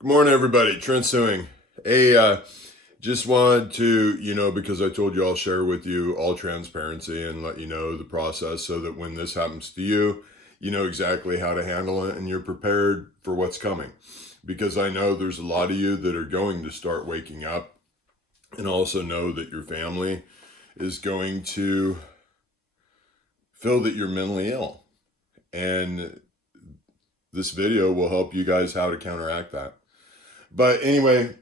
Good morning, everybody. Trent Suing. Hey, just wanted to, because I told you I'll share with you all transparency and let you know the process so that when this happens to you, you know exactly how to handle it and you're prepared for what's coming. Because I know there's a lot of you that are going to start waking up and also know that your family is going to feel that you're mentally ill. And this video will help you guys how to counteract that. But anyway,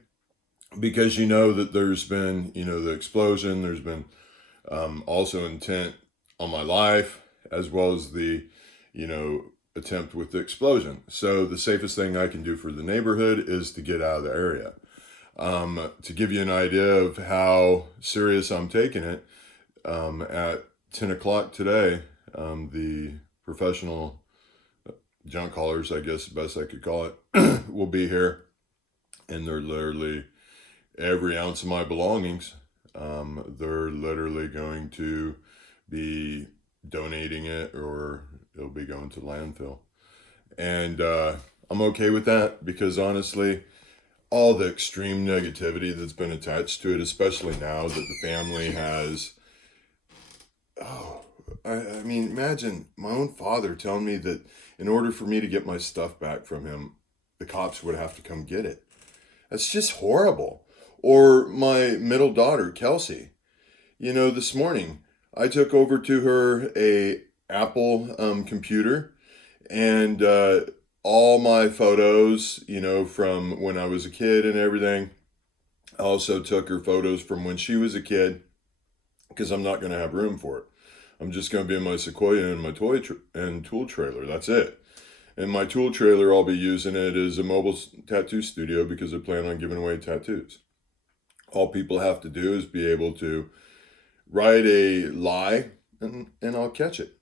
because you know that there's been, the explosion, there's been also intent on my life, as well as the, attempt with the explosion. So the safest thing I can do for the neighborhood is to get out of the area. To give you an idea of how serious I'm taking it, at 10 o'clock today, the professional junk haulers, I guess the best I could call it, will be here. And they're literally every ounce of my belongings. They're literally going to be donating it or it'll be going to landfill. And I'm okay with that because honestly, all the extreme negativity that's been attached to it, especially now that the family has, oh, I mean, imagine my own father telling me that in order for me to get my stuff back from him, the cops would have to come get it. That's just horrible. Or my middle daughter, Kelsey. This morning I took over to her a Apple computer and all my photos, from when I was a kid and everything. I also took her photos from when she was a kid because I'm not going to have room for it. I'm just going to be in my Sequoia and my and tool trailer. That's it. And my tool trailer, I'll be using it as a mobile tattoo studio because I plan on giving away tattoos. All people have to do is be able to write a lie and I'll catch it.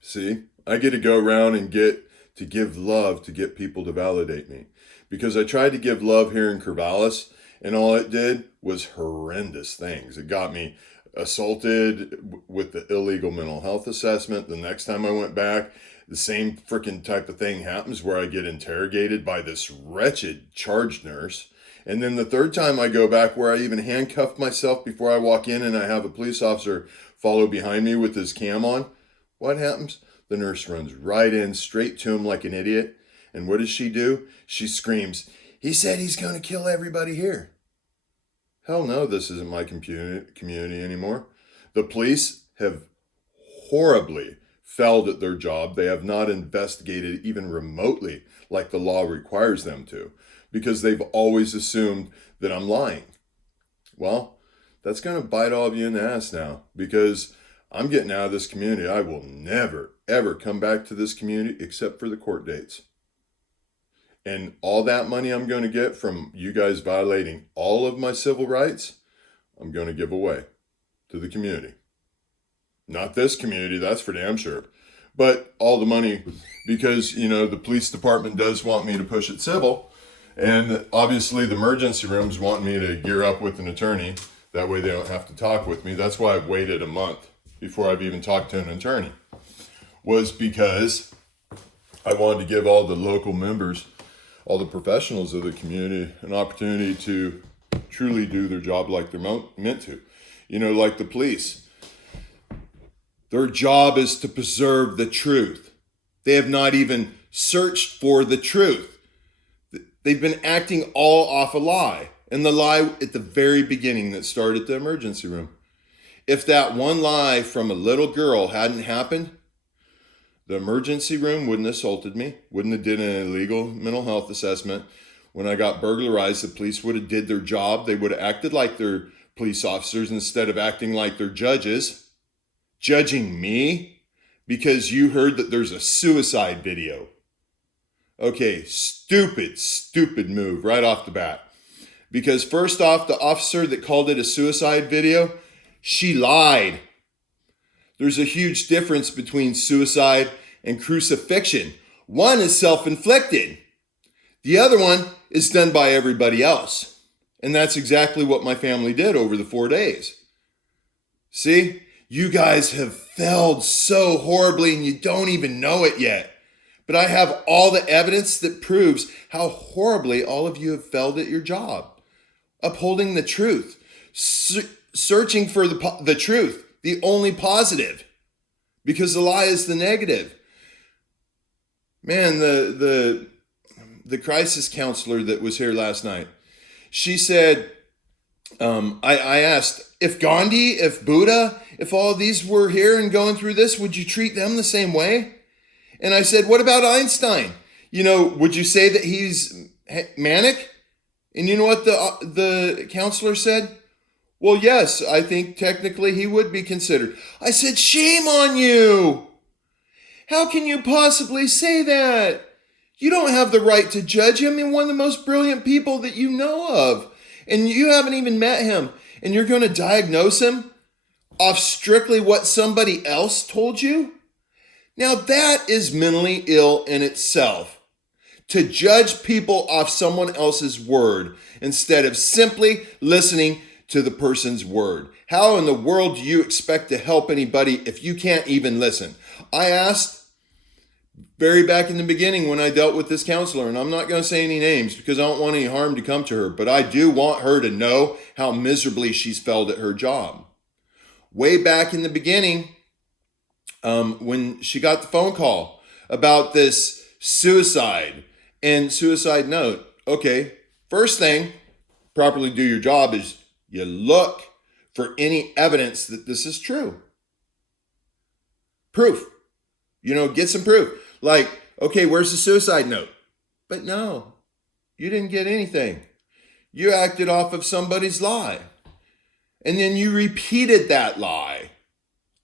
See, I get to go around and get to give love to get people to validate me. Because I tried to give love here in Corvallis and all it did was horrendous things. It got me assaulted with the illegal mental health assessment. The next time I went back, the same freaking type of thing happens where I get interrogated by this wretched charge nurse. And then the third time I go back where I even handcuff myself before I walk in and I have a police officer follow behind me with his cam on. What happens? The nurse runs right in, straight to him like an idiot. And what does she do? She screams, "He said he's going to kill everybody here." Hell no, this isn't my community anymore. The police have horribly failed at their job. They have not investigated even remotely like the law requires them to because they've always assumed that I'm lying. Well, that's going to bite all of you in the ass now because I'm getting out of this community. I will never, ever come back to this community except for the court dates. And all that money I'm going to get from you guys violating all of my civil rights, I'm going to give away to the community. Not this community, that's for damn sure. But all the money, because, the police department does want me to push it civil. And obviously the emergency rooms want me to gear up with an attorney. That way they don't have to talk with me. That's why I've waited a month before I've even talked to an attorney. Was because I wanted to give all the local members, all the professionals of the community, an opportunity to truly do their job like they're meant to. Like the police. Their job is to preserve the truth. They have not even searched for the truth. They've been acting all off a lie. And the lie at the very beginning that started the emergency room. If that one lie from a little girl hadn't happened, the emergency room wouldn't have assaulted me, wouldn't have did an illegal mental health assessment. When I got burglarized, the police would have did their job. They would have acted like they're police officers instead of acting like they're judges. Judging me because you heard that there's a suicide video. Okay, stupid move right off the bat. Because first off, the officer that called it a suicide video, she lied. There's a huge difference between suicide and crucifixion. One is self-inflicted. The other one is done by everybody else. And that's exactly what my family did over the 4 days. See? You guys have failed so horribly and you don't even know it yet. but I have all the evidence that proves how horribly all of you have failed at your job. Upholding the truth, searching for the truth, the only positive, because the lie is the negative. Man, the crisis counselor that was here last night, she said, I asked, if Gandhi, if Buddha, if all of these were here and going through this, would you treat them the same way? And I said, what about Einstein? Would you say that he's manic? And you know what the counselor said? Well, yes, I think technically he would be considered. I said, shame on you. How can you possibly say that? You don't have the right to judge him. He's one of the most brilliant people that you know of. And you haven't even met him. And you're going to diagnose him off strictly what somebody else told you? Now that is mentally ill in itself. To judge people off someone else's word instead of simply listening to the person's word. How in the world do you expect to help anybody if you can't even listen? I asked very back in the beginning when I dealt with this counselor, and I'm not going to say any names because I don't want any harm to come to her, but I do want her to know how miserably she's failed at her job. Way back in the beginning, when she got the phone call about this suicide and suicide note. Okay, first thing, properly do your job is you look for any evidence that this is true. Proof. Get some proof. Like, okay, where's the suicide note? But no, you didn't get anything. You acted off of somebody's lie. And then you repeated that lie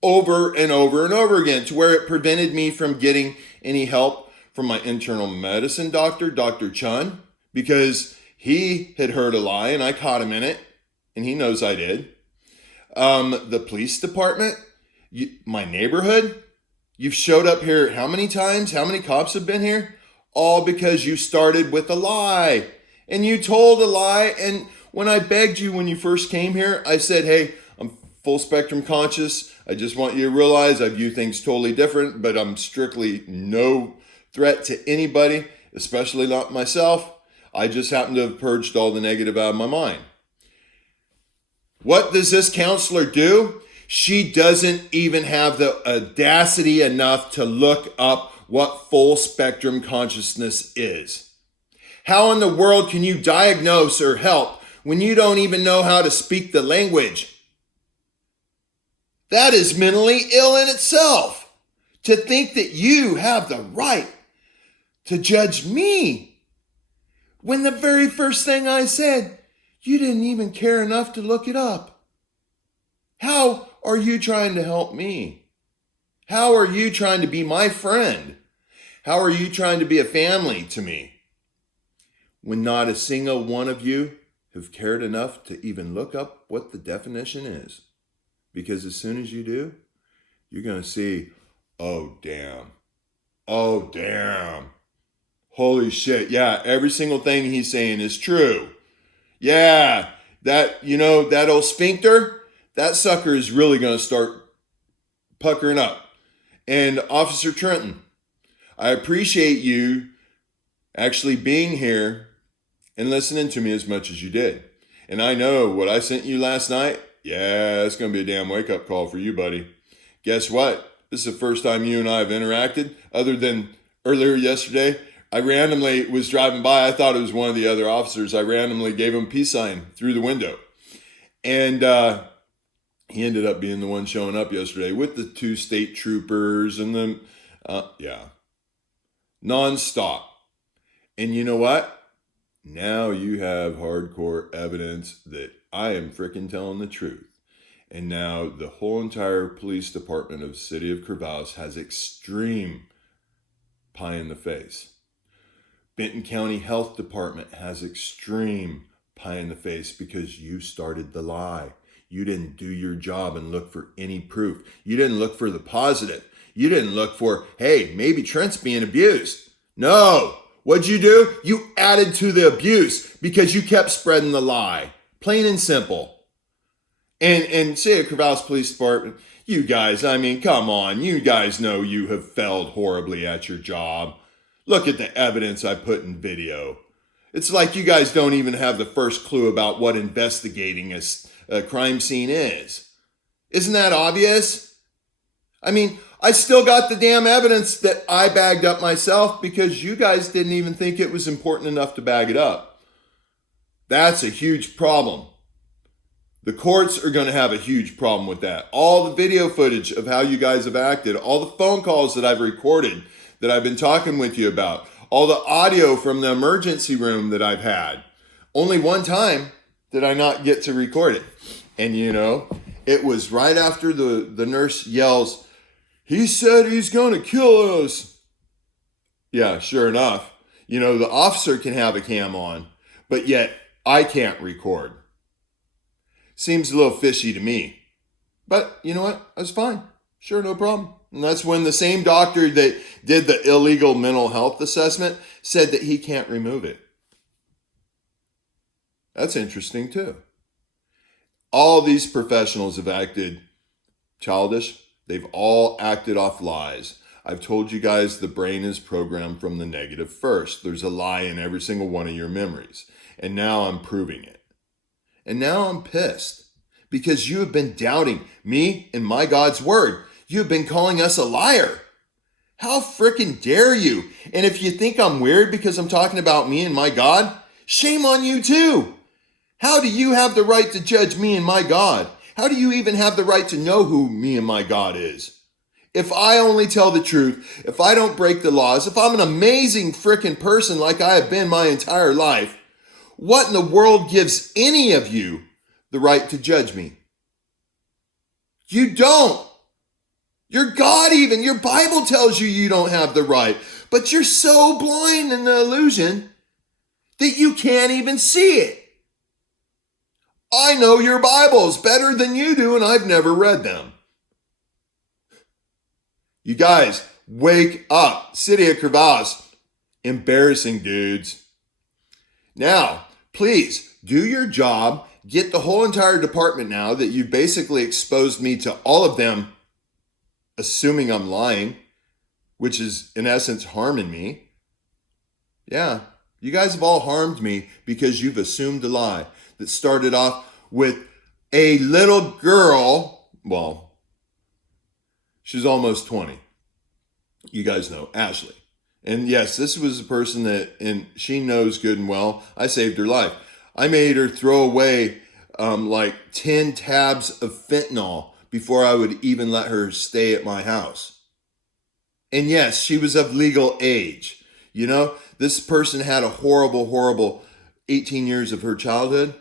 over and over and over again to where it prevented me from getting any help from my internal medicine doctor, Dr. Chun, because he had heard a lie and I caught him in it, and he knows I did. The police department, my neighborhood, you've showed up here how many times? How many cops have been here? All because you started with a lie. And you told a lie, and when I begged you when you first came here, I said, hey, I'm full spectrum conscious. I just want you to realize I view things totally different, but I'm strictly no threat to anybody, especially not myself. I just happen to have purged all the negative out of my mind. What does this counselor do? She doesn't even have the audacity enough to look up what full spectrum consciousness is. How in the world can you diagnose or help when you don't even know how to speak the language? That is mentally ill in itself. To think that you have the right to judge me when the very first thing I said, you didn't even care enough to look it up. How are you trying to help me? How are you trying to be my friend? How are you trying to be a family to me when not a single one of you have cared enough to even look up what the definition is? Because as soon as you do, you're going to see, oh, damn. Oh, damn. Holy shit. Yeah, every single thing he's saying is true. Yeah, that old sphincter, that sucker is really going to start puckering up. And Officer Trenton, I appreciate you actually being here and listening to me as much as you did. And I know what I sent you last night, yeah, it's going to be a damn wake-up call for you, buddy. Guess what? This is the first time you and I have interacted, other than earlier yesterday. I randomly was driving by. I thought it was one of the other officers. I randomly gave him a peace sign through the window. And he ended up being the one showing up yesterday with the 2 state troopers and the, nonstop. And you know what? Now you have hardcore evidence that I am freaking telling the truth. And now the whole entire police department of the city of Corvallis has extreme pie in the face. Benton County Health Department has extreme pie in the face because you started the lie. You didn't do your job and look for any proof. You didn't look for the positive. You didn't look for, hey, maybe Trent's being abused. No. What'd you do? You added to the abuse because you kept spreading the lie. Plain and simple. And say at Corvallis Police Department, you guys, I mean, come on. You guys know you have failed horribly at your job. Look at the evidence I put in video. It's like you guys don't even have the first clue about what investigating a crime scene is. Isn't that obvious? I mean, I still got the damn evidence that I bagged up myself because you guys didn't even think it was important enough to bag it up. That's a huge problem. The courts are going to have a huge problem with that. All the video footage of how you guys have acted, all the phone calls that I've recorded that I've been talking with you about, all the audio from the emergency room that I've had. Only one time did I not get to record it. And it was right after the nurse yells, "He said he's going to kill us." Yeah, sure enough. The officer can have a cam on, but yet I can't record. Seems a little fishy to me. But you know what? That's fine. Sure, no problem. And that's when the same doctor that did the illegal mental health assessment said that he can't remove it. That's interesting too. All these professionals have acted childish. They've all acted off lies. I've told you guys the brain is programmed from the negative first. There's a lie in every single one of your memories. And now I'm proving it. And now I'm pissed because you have been doubting me and my God's word. You've been calling us a liar. How frickin' dare you? And if you think I'm weird because I'm talking about me and my God, shame on you too. How do you have the right to judge me and my God? How do you even have the right to know who me and my God is? If I only tell the truth, if I don't break the laws, if I'm an amazing frickin' person like I have been my entire life, what in the world gives any of you the right to judge me? You don't. Your God even, your Bible tells you you don't have the right, but you're so blind in the illusion that you can't even see it. I know your Bibles better than you do, and I've never read them. You guys, wake up. City of Crevasse. Embarrassing, dudes. Now, please do your job. Get the whole entire department now that you've basically exposed me to all of them, assuming I'm lying, which is in essence harming me. Yeah, you guys have all harmed me because you've assumed a lie that started off with a little girl. Well, she's almost 20. You guys know, Ashley. And yes, this was a person that, and she knows good and well, I saved her life. I made her throw away like 10 tabs of fentanyl before I would even let her stay at my house. And yes, she was of legal age. This person had a horrible 18 years of her childhood.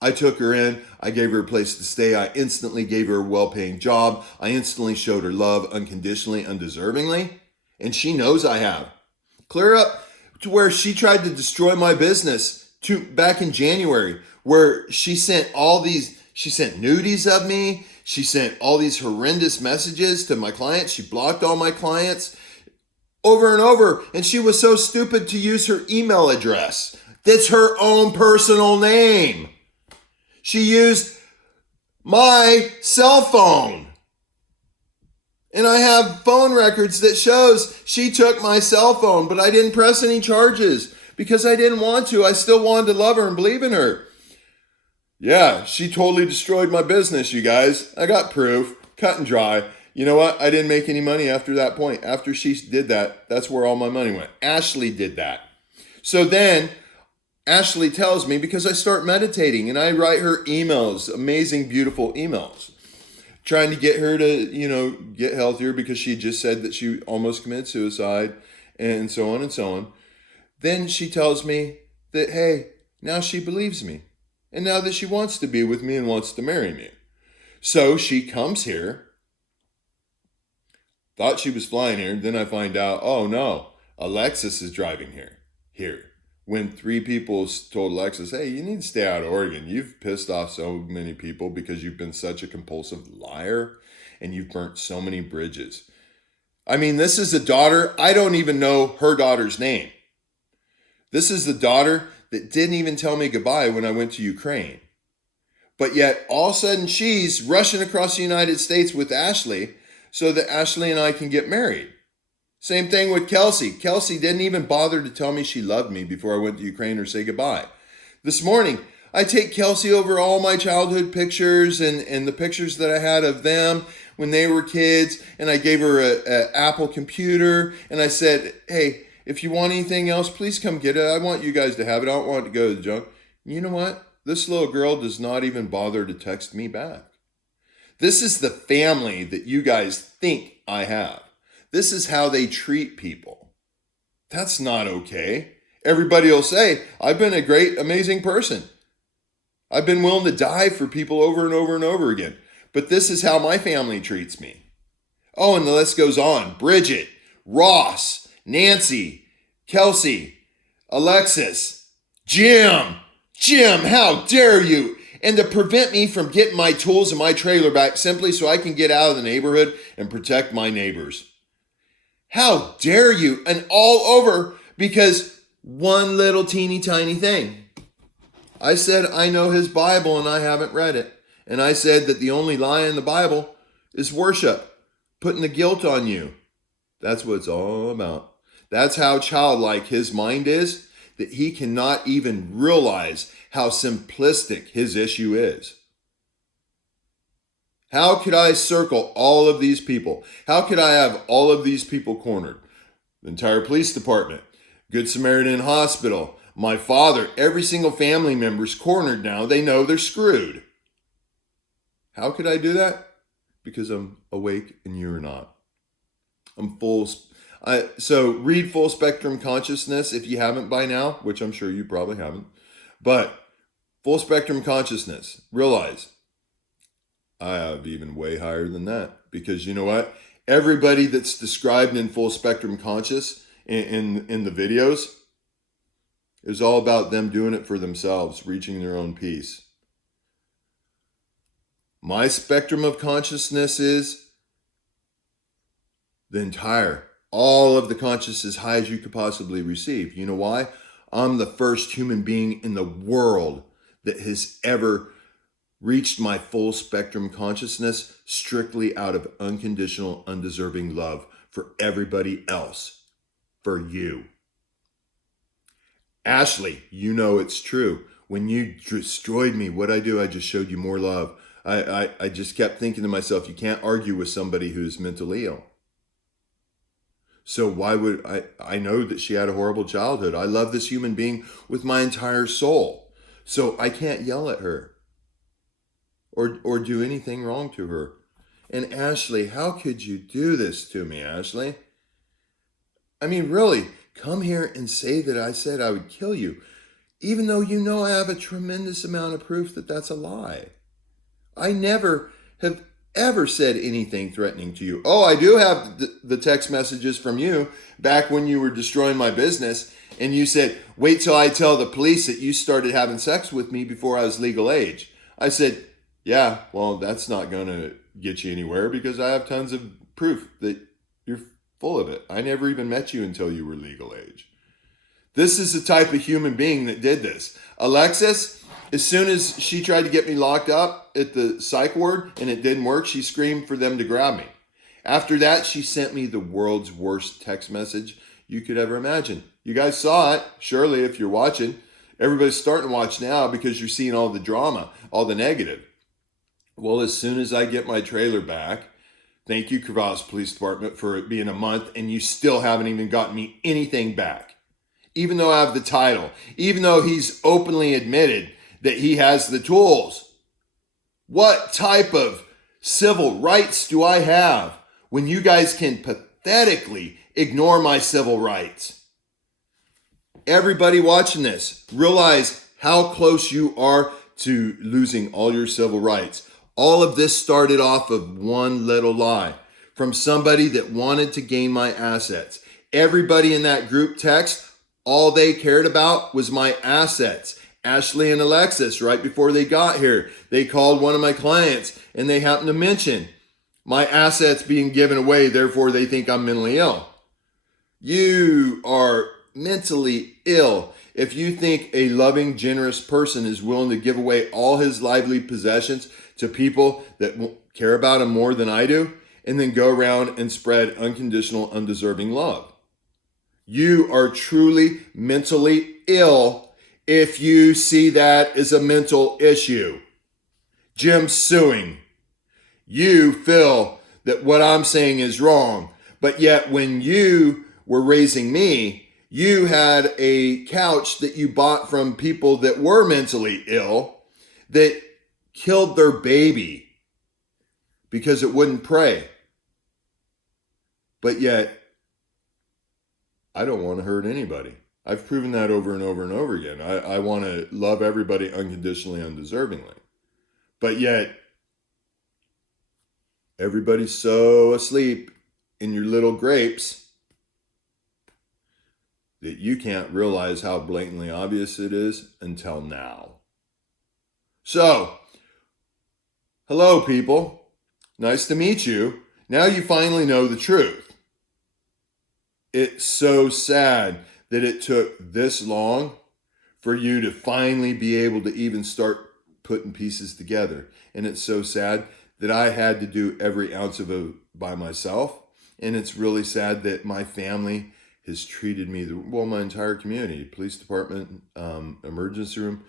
I took her in. I gave her a place to stay. I instantly gave her a well-paying job. I instantly showed her love unconditionally, undeservingly. And she knows I have. Clear up to where she tried to destroy my business back in January, where she sent nudies of me. She sent all these horrendous messages to my clients. She blocked all my clients over and over. And she was so stupid to use her email address. That's her own personal name. She used my cell phone. And I have phone records that shows she took my cell phone, but I didn't press any charges because I didn't want to. I still wanted to love her and believe in her. Yeah, she totally destroyed my business, you guys. I got proof, cut and dry. You know what? I didn't make any money after that point. After she did that, that's where all my money went. Ashley did that. So then Ashley tells me, because I start meditating and I write her emails, amazing, beautiful emails, trying to get her to, get healthier because she just said that she almost committed suicide and so on and so on. Then she tells me that, hey, now she believes me. And now that she wants to be with me and wants to marry me. So she comes here, thought she was flying here. Then I find out, oh no, Alexis is driving here. When 3 people told Alexis, hey, you need to stay out of Oregon. You've pissed off so many people because you've been such a compulsive liar and you've burnt so many bridges. I mean, this is a daughter. I don't even know her daughter's name. This is the daughter that didn't even tell me goodbye when I went to Ukraine. But yet, all of a sudden, she's rushing across the United States with Ashley so that Ashley and I can get married. Same thing with Kelsey. Kelsey didn't even bother to tell me she loved me before I went to Ukraine or say goodbye. This morning, I take Kelsey over all my childhood pictures and the pictures that I had of them when they were kids, and I gave her an Apple computer, and I said, hey, if you want anything else, please come get it. I want you guys to have it. I don't want it to go to the junk. You know what? This little girl does not even bother to text me back. This is the family that you guys think I have. This is how they treat people. That's not okay. Everybody will say, I've been a great, amazing person. I've been willing to die for people over and over and over again. But this is how my family treats me. Oh, and the list goes on. Bridget, Ross, Nancy, Kelsey, Alexis, Jim. Jim, how dare you? And to prevent me from getting my tools and my trailer back simply so I can get out of the neighborhood and protect my neighbors. How dare you? And all over because one little teeny tiny thing. I said I know his Bible and I haven't read it. And I said that the only lie in the Bible is worship, putting the guilt on you. That's what it's all about. That's how childlike his mind is, that he cannot even realize how simplistic his issue is. How could I circle all of these people? How could I have all of these people cornered? The entire police department, Good Samaritan Hospital, my father, every single family member's cornered now. They know they're screwed. How could I do that? Because I'm awake and you're not. I'm full. So read Full Spectrum Consciousness if you haven't by now, which I'm sure you probably haven't. But Full Spectrum Consciousness, realize I have even way higher than that. Because you know what? Everybody that's described in Full Spectrum Conscious in the videos is all about them doing it for themselves, reaching their own peace. My spectrum of consciousness is the entire, all of the consciousness as high as you could possibly receive. You know why? I'm the first human being in the world that has ever reached my full spectrum consciousness strictly out of unconditional, undeserving love for everybody else, for you. Ashley, you know it's true. When you destroyed me, what'd I do? I just showed you more love. I just kept thinking to myself, you can't argue with somebody who's mentally ill. So why would I know that she had a horrible childhood. I love this human being with my entire soul. So I can't yell at her or do anything wrong to her. And Ashley, how could you do this to me, Ashley? I mean, really, come here and say that I said I would kill you, even though you know I have a tremendous amount of proof that that's a lie. I never have ever said anything threatening to you. Oh, I do have the text messages from you back when you were destroying my business. And you said, wait till I tell the police that you started having sex with me before I was legal age. I said, yeah, well, that's not going to get you anywhere because I have tons of proof that you're full of it. I never even met you until you were legal age. This is the type of human being that did this. Alexis, as soon as she tried to get me locked up at the psych ward and it didn't work, she screamed for them to grab me. After that, she sent me the world's worst text message you could ever imagine. You guys saw it, surely, if you're watching. Everybody's starting to watch now because you're seeing all the drama, all the negative. Well, as soon as I get my trailer back, thank you, Crevasse Police Department, for it being a month, and you still haven't even gotten me anything back. Even though I have the title, even though he's openly admitted that he has the tools. What type of civil rights do I have when you guys can pathetically ignore my civil rights? Everybody watching this, realize how close you are to losing all your civil rights. All of this started off of one little lie from somebody that wanted to gain my assets. Everybody in that group text, all they cared about was my assets. Ashley and Alexis, right before they got here, they called one of my clients and they happened to mention my assets being given away, therefore they think I'm mentally ill. You are mentally ill if you think a loving, generous person is willing to give away all his lively possessions to people that care about him more than I do, and then go around and spread unconditional, undeserving love. You are truly mentally ill if you see that as a mental issue. Trent Suing, you feel that what I'm saying is wrong, but yet when you were raising me, you had a couch that you bought from people that were mentally ill that killed their baby because it wouldn't pray. But yet, I don't want to hurt anybody. I've proven that over and over and over again. I want to love everybody unconditionally, undeservingly. But yet, everybody's so asleep in your little grapes that you can't realize how blatantly obvious it is until now. So, hello people. Nice to meet you. Now you finally know the truth. It's so sad that it took this long for you to finally be able to even start putting pieces together. And it's so sad that I had to do every ounce of it by myself. And it's really sad that my family has treated me, my entire community, police department, emergency room,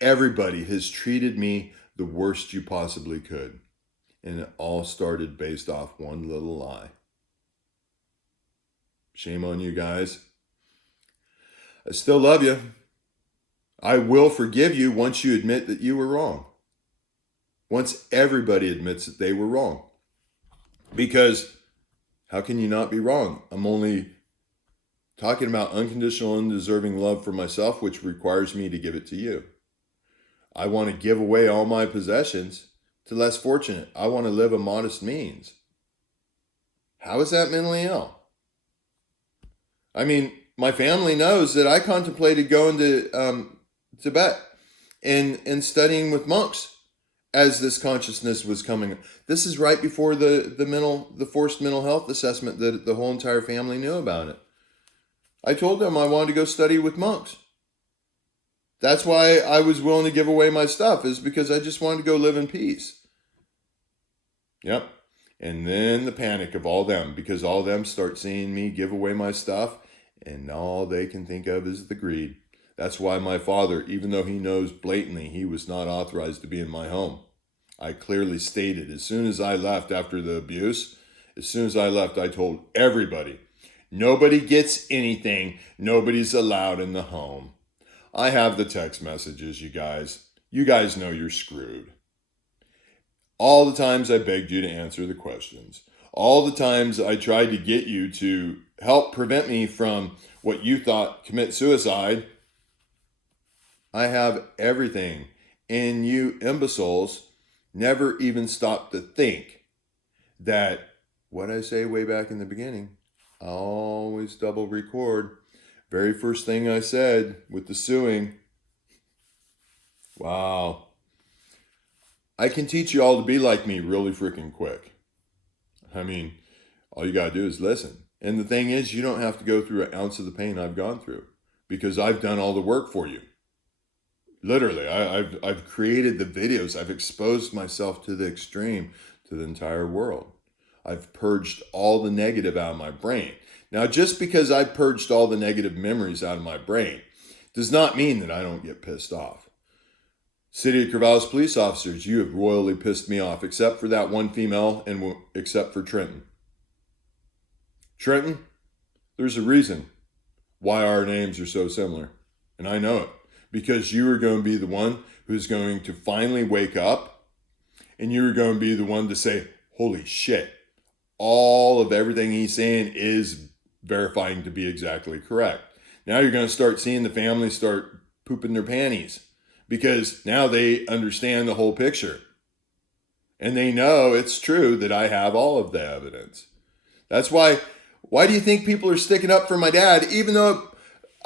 everybody has treated me the worst you possibly could. And it all started based off one little lie. Shame on you guys. I still love you. I will forgive you once you admit that you were wrong. Once everybody admits that they were wrong. Because how can you not be wrong? I'm only talking about unconditional, undeserving love for myself, which requires me to give it to you. I want to give away all my possessions to less fortunate. I want to live a modest means. How is that mentally ill? I mean, my family knows that I contemplated going to Tibet and studying with monks as this consciousness was coming. This is right before the forced mental health assessment that the whole entire family knew about it. I told them I wanted to go study with monks. That's why I was willing to give away my stuff, is because I just wanted to go live in peace. Yep. And then the panic of all them, because all them start seeing me give away my stuff, and all they can think of is the greed. That's why my father, even though he knows blatantly he was not authorized to be in my home, I clearly stated as soon as I left after the abuse, as soon as I left, I told everybody, nobody gets anything, nobody's allowed in the home. I have the text messages, you guys. You guys know you're screwed. All the times I begged you to answer the questions. All the times I tried to get you to help prevent me from what you thought commit suicide. I have everything. And you imbeciles never even stopped to think that what I say way back in the beginning, I always double record. Very first thing I said with the suing. Wow. I can teach you all to be like me really freaking quick. I mean, all you got to do is listen. And the thing is, you don't have to go through an ounce of the pain I've gone through because I've done all the work for you. Literally, I've created the videos. I've exposed myself to the extreme, to the entire world. I've purged all the negative out of my brain. Now, just because I've purged all the negative memories out of my brain does not mean that I don't get pissed off. City of Corvallis police officers, you have royally pissed me off, except for that one female and except for Trenton. Trenton, there's a reason why our names are so similar. And I know it. Because you are going to be the one who's going to finally wake up and you're going to be the one to say, holy shit, all of everything he's saying is verifying to be exactly correct. Now you're going to start seeing the family start pooping their panties because now they understand the whole picture. And they know it's true that I have all of the evidence. That's why do you think people are sticking up for my dad, even though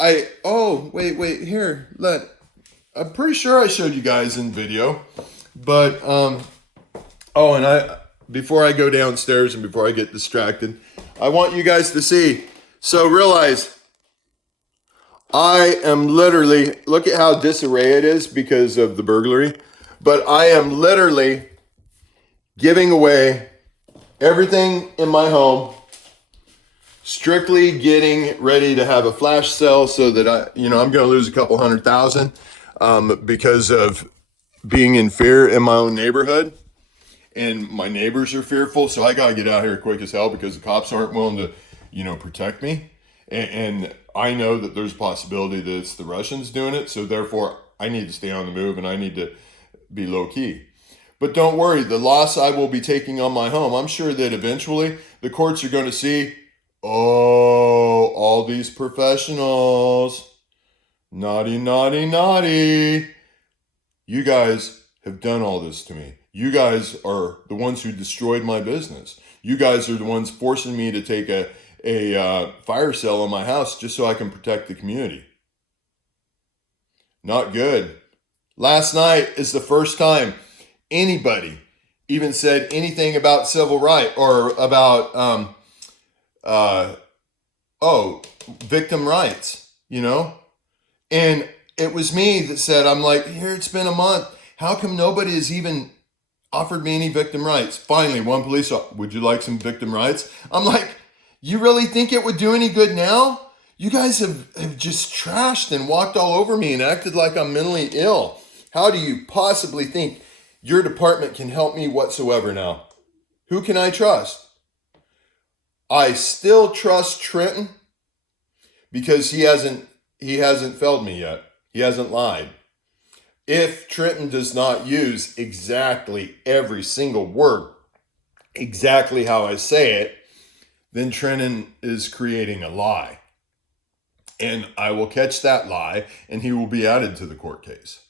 wait, here, I'm pretty sure I showed you guys in video, but, before I go downstairs and before I get distracted, I want you guys to see. So realize, I am literally, look at how disarray it is because of the burglary, but I am literally giving away everything in my home, strictly getting ready to have a flash sale so that I'm going to lose a couple $100,000 because of being in fear in my own neighborhood. And my neighbors are fearful, so I gotta get out here quick as hell because the cops aren't willing to, protect me. And I know that there's a possibility that it's the Russians doing it, so therefore I need to stay on the move and I need to be low key. But don't worry, the loss I will be taking on my home, I'm sure that eventually the courts are going to see, oh, all these professionals, naughty, naughty, naughty. You guys have done all this to me. You guys are the ones who destroyed my business. You guys are the ones forcing me to take a fire sale on my house just so I can protect the community. Not good. Last night is the first time anybody even said anything about civil rights or about victim rights, And it was me that said, I'm like, here, it's been a month. How come nobody has even offered me any victim rights? Finally, one police officer, would you like some victim rights? I'm like, you really think it would do any good now? You guys have just trashed and walked all over me and acted like I'm mentally ill. How do you possibly think your department can help me whatsoever now? Who can I trust? I still trust Trenton because he hasn't failed me yet. He hasn't lied. If Trenton does not use exactly every single word, exactly how I say it, then Trenton is creating a lie. And I will catch that lie and he will be added to the court case.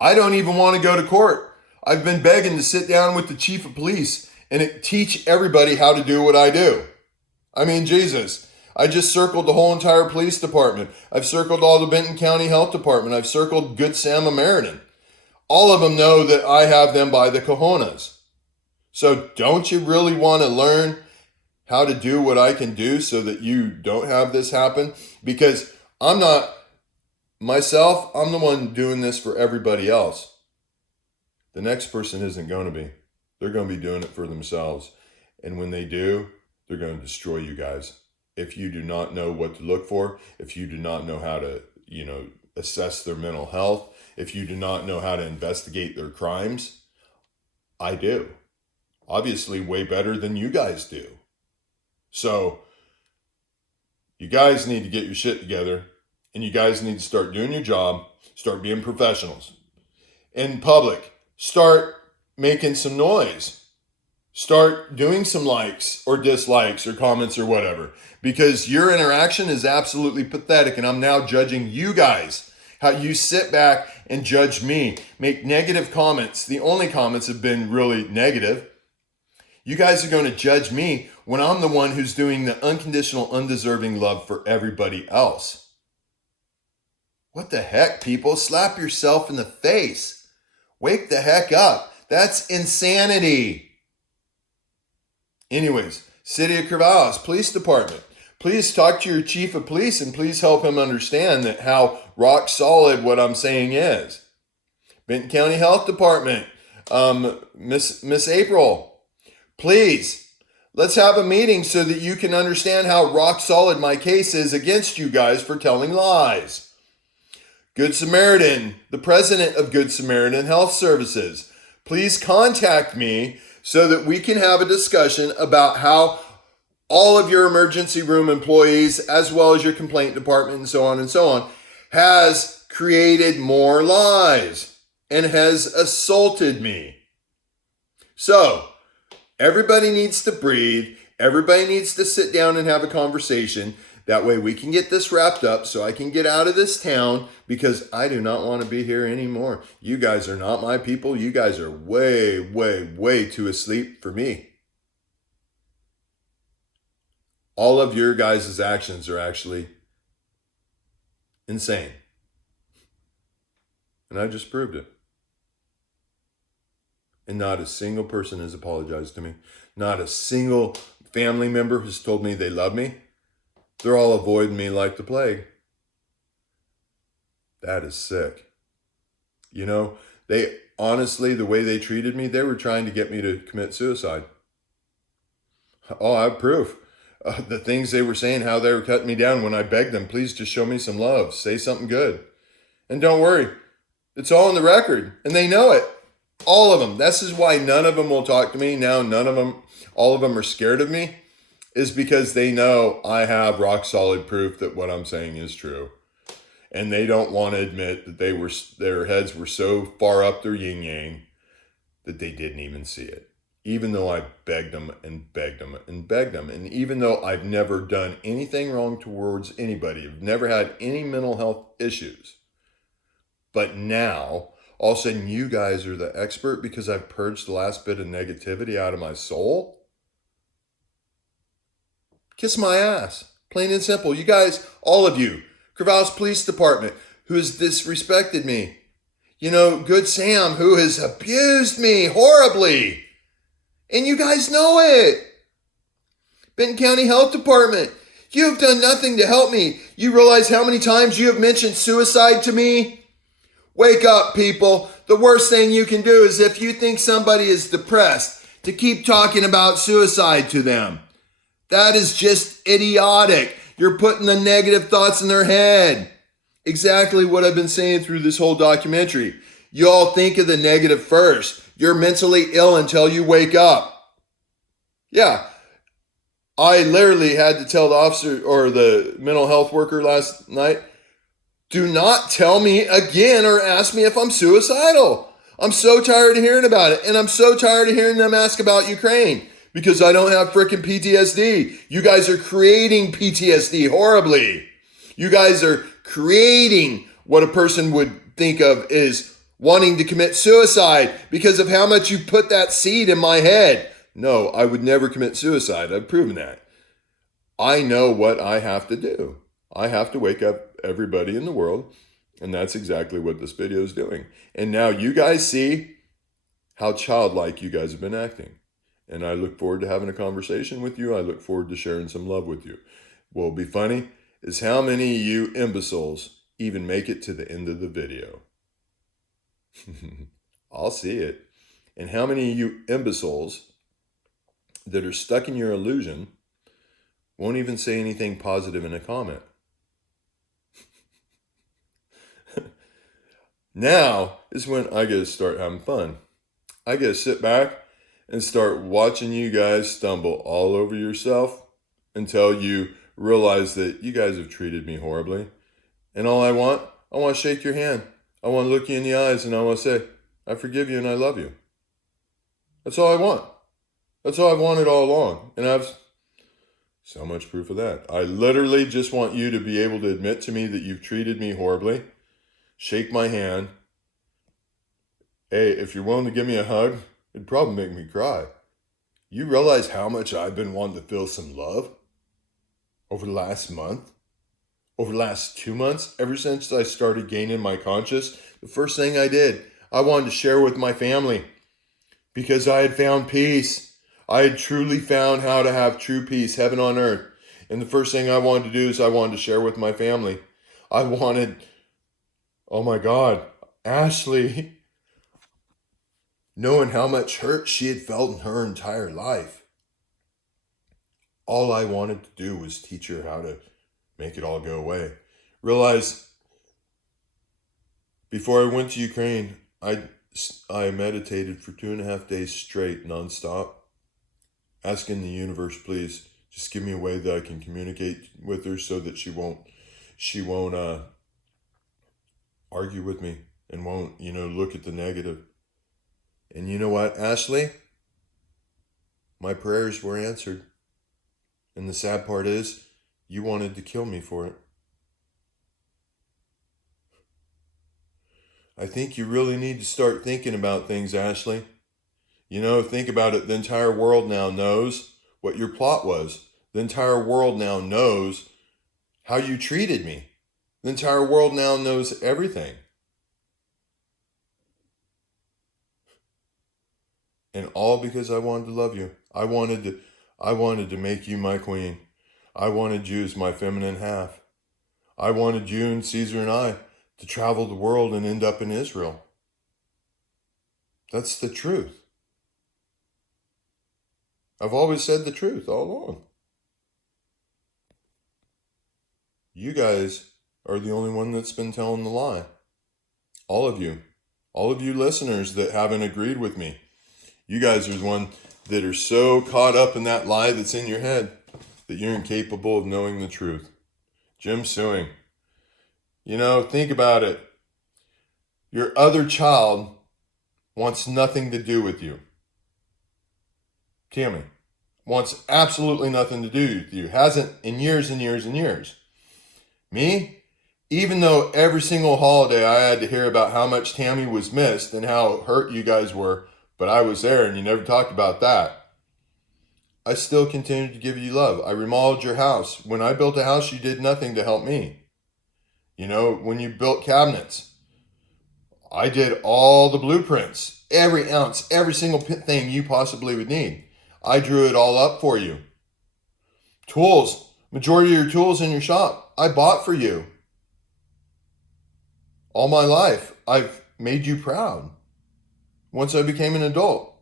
I don't even want to go to court. I've been begging to sit down with the chief of police and teach everybody how to do what I do. I mean, Jesus. I just circled the whole entire police department. I've circled all the Benton County Health Department. I've circled Good Sam Samaritan. All of them know that I have them by the cojones. So don't you really want to learn how to do what I can do so that you don't have this happen? Because I'm not myself. I'm the one doing this for everybody else. The next person isn't going to be. They're going to be doing it for themselves. And when they do, they're going to destroy you guys. If you do not know what to look for, if you do not know how to, assess their mental health, if you do not know how to investigate their crimes, I do. Obviously, way better than you guys do. So, you guys need to get your shit together, and you guys need to start doing your job, start being professionals. In public, start making some noise. Start doing some likes or dislikes or comments or whatever, because your interaction is absolutely pathetic. And I'm now judging you guys, how you sit back and judge me, make negative comments. The only comments have been really negative. You guys are going to judge me when I'm the one who's doing the unconditional, undeserving love for everybody else. What the heck, people? Slap yourself in the face. Wake the heck up. That's insanity. Anyways, City of Corvallis Police Department, please talk to your chief of police and please help him understand that how rock solid what I'm saying is. Benton County Health Department, Miss April, please, let's have a meeting so that you can understand how rock solid my case is against you guys for telling lies. Good Samaritan, the president of Good Samaritan Health Services, please contact me so that we can have a discussion about how all of your emergency room employees, as well as your complaint department and so on, has created more lies and has assaulted me. So, everybody needs to breathe. Everybody needs to sit down and have a conversation. That way we can get this wrapped up so I can get out of this town, because I do not want to be here anymore. You guys are not my people. You guys are way, way, way too asleep for me. All of your guys' actions are actually insane. And I just proved it. And not a single person has apologized to me. Not a single family member has told me they love me. They're all avoiding me like the plague. That is sick. They honestly, the way they treated me, they were trying to get me to commit suicide. Oh, I have proof. The things they were saying, how they were cutting me down when I begged them, please just show me some love, say something good. And don't worry, it's all on the record, and they know it. All of them. This is why none of them will talk to me now. All of them are scared of me, is because they know I have rock solid proof that what I'm saying is true. And they don't want to admit that their heads were so far up their yin yang that they didn't even see it. Even though I begged them and begged them and begged them. And even though I've never done anything wrong towards anybody, I've never had any mental health issues. But now, all of a sudden, you guys are the expert because I've purged the last bit of negativity out of my soul? Kiss my ass. Plain and simple. You guys, all of you, Corvallis Police Department, who has disrespected me. You know, Good Sam, who has abused me horribly. And you guys know it. Benton County Health Department, you have done nothing to help me. You realize how many times you have mentioned suicide to me? Wake up, people. The worst thing you can do is if you think somebody is depressed, to keep talking about suicide to them. That is just idiotic. You're putting the negative thoughts in their head. Exactly what I've been saying through this whole documentary. You all think of the negative first. You're mentally ill until you wake up. Yeah. I literally had to tell the officer or the mental health worker last night, do not tell me again or ask me if I'm suicidal. I'm so tired of hearing about it. And I'm so tired of hearing them ask about Ukraine because I don't have freaking PTSD. You guys are creating PTSD horribly. You guys are creating what a person would think of as wanting to commit suicide because of how much you put that seed in my head. No, I would never commit suicide. I've proven that. I know what I have to do. I have to wake up everybody in the world, and that's exactly what this video is doing. And now you guys see how childlike you guys have been acting. And I look forward to having a conversation with you. I look forward to sharing some love with you. What will be funny is how many of you imbeciles even make it to the end of the video. I'll see it. And how many of you imbeciles that are stuck in your illusion won't even say anything positive in a comment. Now is when I get to start having fun. I get to sit back and start watching you guys stumble all over yourself until you realize that you guys have treated me horribly. And all I want to shake your hand. I want to look you in the eyes and I want to say, I forgive you and I love you. That's all I want. That's all I've wanted all along. And I've so much proof of that. I literally just want you to be able to admit to me that you've treated me horribly. Shake my hand. Hey, if you're willing to give me a hug, it'd probably make me cry. You realize how much I've been wanting to feel some love over the last month? Over the last 2 months? Ever since I started gaining my conscious, the first thing I did, I wanted to share with my family because I had found peace. I had truly found how to have true peace, heaven on earth. And the first thing I wanted to do is I wanted to share with my family. I wanted, oh my God, Ashley, knowing how much hurt she had felt in her entire life. All I wanted to do was teach her how to make it all go away. Realize, before I went to Ukraine, I meditated for 2.5 days straight, nonstop, asking the universe, please, just give me a way that I can communicate with her so that she won't argue with me and won't, look at the negative. And you know what, Ashley? My prayers were answered. And the sad part is, you wanted to kill me for it. I think you really need to start thinking about things, Ashley. Think about it. The entire world now knows what your plot was. The entire world now knows how you treated me. The entire world now knows everything. And all because I wanted to love you. I wanted to make you my queen. I wanted you as my feminine half. I wanted you and Caesar and I to travel the world and end up in Israel. That's the truth. I've always said the truth all along. You guys are the only one that's been telling the lie. All of you. All of you listeners that haven't agreed with me. You guys are the one that are so caught up in that lie that's in your head that you're incapable of knowing the truth. Trent Suing. Think about it. Your other child wants nothing to do with you. Tammy wants absolutely nothing to do with you. Hasn't in years and years and years. Me, even though every single holiday I had to hear about how much Tammy was missed and how hurt you guys were, but I was there and you never talked about that. I still continued to give you love. I remodeled your house. When I built a house, you did nothing to help me. When you built cabinets, I did all the blueprints, every ounce, every single thing you possibly would need. I drew it all up for you. Tools, majority of your tools in your shop, I bought for you. All my life, I've made you proud once I became an adult.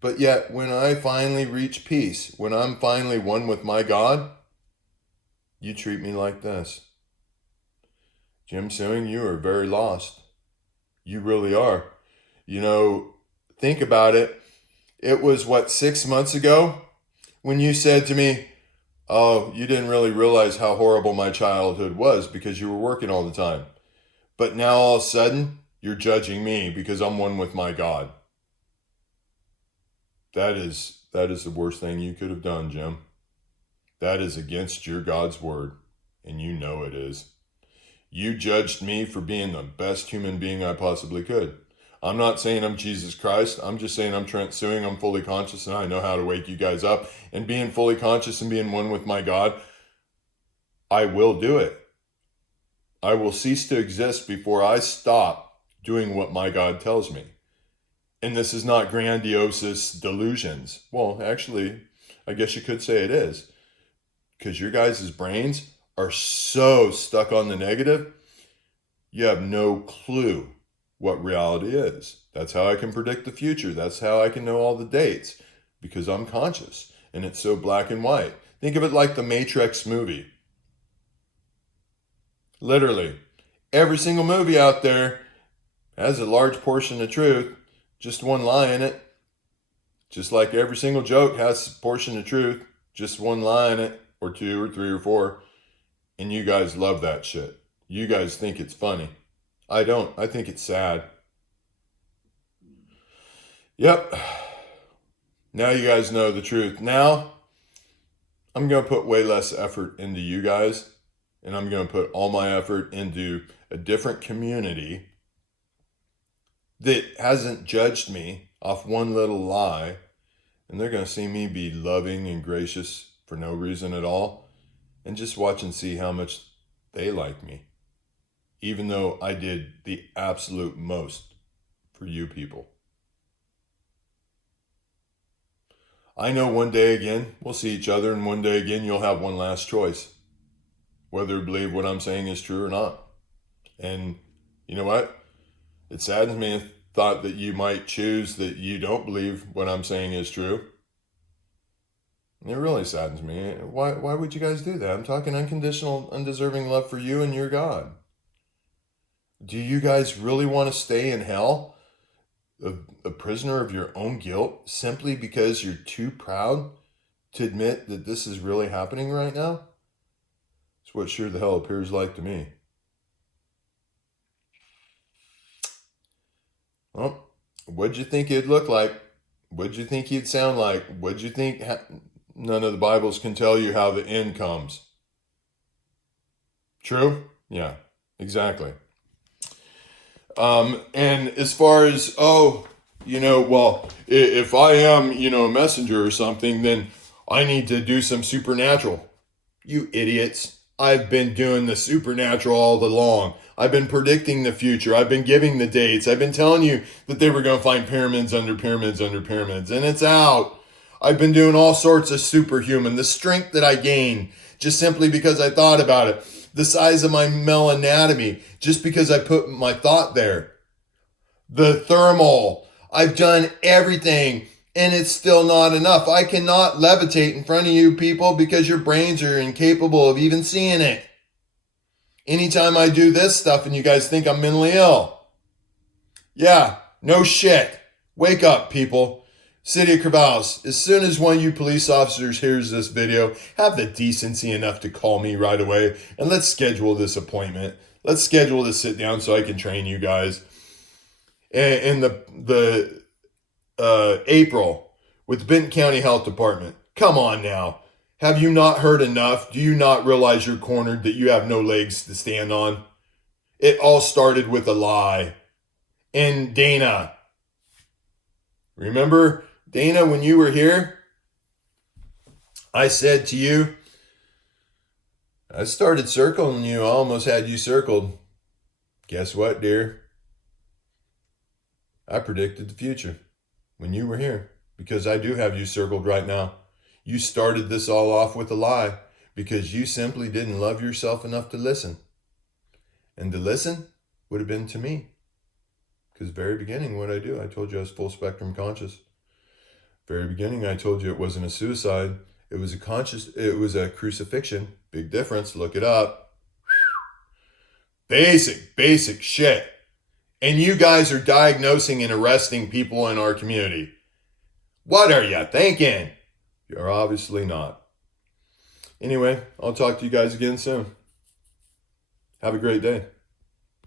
But yet, when I finally reach peace, when I'm finally one with my God, you treat me like this. Trent Suing, you are very lost. You really are. Think about it. It was 6 months ago when you said to me, oh, you didn't really realize how horrible my childhood was because you were working all the time. But now all of a sudden, you're judging me because I'm one with my God. That is the worst thing you could have done, Jim. That is against your God's word, and you know it is. You judged me for being the best human being I possibly could. I'm not saying I'm Jesus Christ. I'm just saying I'm Trent Suing. I'm fully conscious, and I know how to wake you guys up. And being fully conscious and being one with my God, I will do it. I will cease to exist before I stop doing what my God tells me. And this is not grandiose delusions. Well, actually, I guess you could say it is. Because your guys' brains are so stuck on the negative, you have no clue what reality is. That's how I can predict the future. That's how I can know all the dates, because I'm conscious and it's so black and white. Think of it like the Matrix movie. Literally, every single movie out there has a large portion of truth, just one lie in it. Just like every single joke has a portion of truth, just one lie in it, or two, or three, or four. And you guys love that shit. You guys think it's funny. I don't. I think it's sad. Yep. Now you guys know the truth. Now, I'm going to put way less effort into you guys. And I'm going to put all my effort into a different community that hasn't judged me off one little lie. And they're going to see me be loving and gracious for no reason at all. And just watch and see how much they like me. Even though I did the absolute most for you people. I know one day again, we'll see each other, and one day again, you'll have one last choice. Whether to believe what I'm saying is true or not. And you know what? It saddens me the thought that you might choose that you don't believe what I'm saying is true. It really saddens me. Why would you guys do that? I'm talking unconditional, undeserving love for you and your God. Do you guys really want to stay in hell, a prisoner of your own guilt, simply because you're too proud to admit that this is really happening right now? It's what sure the hell appears like to me. Well, what'd you think it'd look like? What'd you think he'd sound like? What'd you think? None of the Bibles can tell you how the end comes. True? Yeah, exactly. And as far as, if I am, a messenger or something, then I need to do some supernatural. You idiots. I've been doing the supernatural all along. I've been predicting the future. I've been giving the dates. I've been telling you that they were going to find pyramids under pyramids under pyramids. And it's out. I've been doing all sorts of superhuman. The strength that I gained just simply because I thought about it. The size of my male anatomy just because I put my thought there. The thermal I've done everything and it's still not enough. I cannot levitate in front of you people because your brains are incapable of even seeing it. Anytime I do this stuff and you guys think I'm mentally ill. Yeah, no shit. Wake up, people. City of Corvallis, as soon as one of you police officers hears this video, have the decency enough to call me right away and let's schedule this appointment. Let's schedule this sit down so I can train you guys. In the April with the Benton County Health Department. Come on now. Have you not heard enough? Do you not realize you're cornered, that you have no legs to stand on? It all started with a lie. And Dana. Remember, Dana, when you were here, I said to you, I started circling you. I almost had you circled. Guess what, dear? I predicted the future when you were here, because I do have you circled right now. You started this all off with a lie because you simply didn't love yourself enough to listen. And to listen would have been to me. Because very beginning, what I do, I told you I was full spectrum conscious. Very beginning, I told you it wasn't a suicide. It was a crucifixion. Big difference. Look it up. Basic shit. And you guys are diagnosing and arresting people in our community. What are you thinking? You're obviously not. Anyway, I'll talk to you guys again soon. Have a great day.